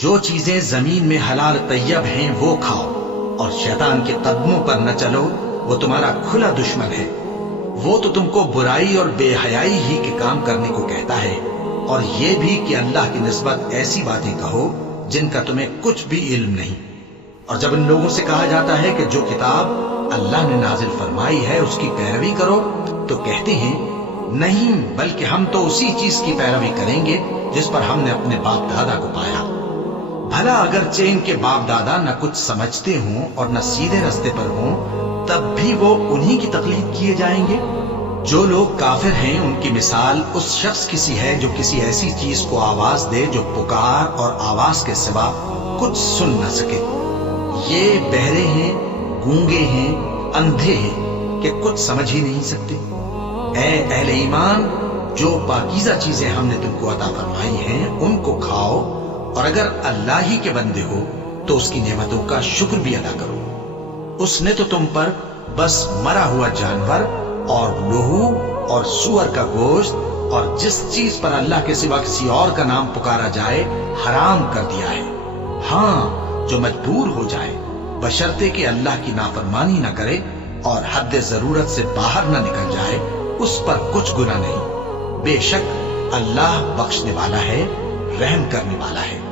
جو چیزیں زمین میں حلال طیب ہیں وہ کھاؤ، اور شیطان کے قدموں پر نہ چلو، وہ تمہارا کھلا دشمن ہے۔ وہ تو تم کو برائی اور بے حیائی ہی کے کام کرنے کو کہتا ہے، اور یہ بھی کہ اللہ کی نسبت ایسی باتیں کہو جن کا تمہیں کچھ بھی علم نہیں۔ اور جب ان لوگوں سے کہا جاتا ہے کہ جو کتاب اللہ نے نازل فرمائی ہے اس کی پیروی کرو، تو کہتے ہیں نہیں، بلکہ ہم تو اسی چیز کی پیروی کریں گے جس پر ہم نے اپنے باپ دادا کو پایا۔ بھلا اگرچہ ان کے باپ دادا نہ کچھ سمجھتے ہوں اور نہ سیدھے رستے پر ہوں، تب بھی وہ انہی کی تقلید کیے جائیں گے۔ جو لوگ کافر ہیں ان کی مثال اس شخص کی سی ہے جو کسی ایسی چیز کو آواز دے جو پکار اور آواز کے سوا کچھ سن نہ سکے۔ یہ بہرے ہیں، گونگے ہیں، اندھے ہیں کہ کچھ سمجھ ہی نہیں سکتے۔ اے اہل ایمان، جو پاکیزہ چیزیں ہم نے تم کو عطا فرمائی ہیں ان کو کھاؤ، اور اگر اللہ ہی کے بندے ہو تو اس کی نعمتوں کا شکر بھی ادا کرو۔ اس نے تو تم پر بس مرا ہوا جانور اور لہو اور سور کا گوشت اور جس چیز پر اللہ کے سوا کسی اور کا نام پکارا جائے حرام کر دیا ہے۔ ہاں، جو مجبور ہو جائے بشرطے کہ اللہ کی نافرمانی نہ کرے اور حد ضرورت سے باہر نہ نکل جائے، اس پر کچھ گناہ نہیں۔ بے شک اللہ بخشنے والا ہے، رحم کرنے والا ہے۔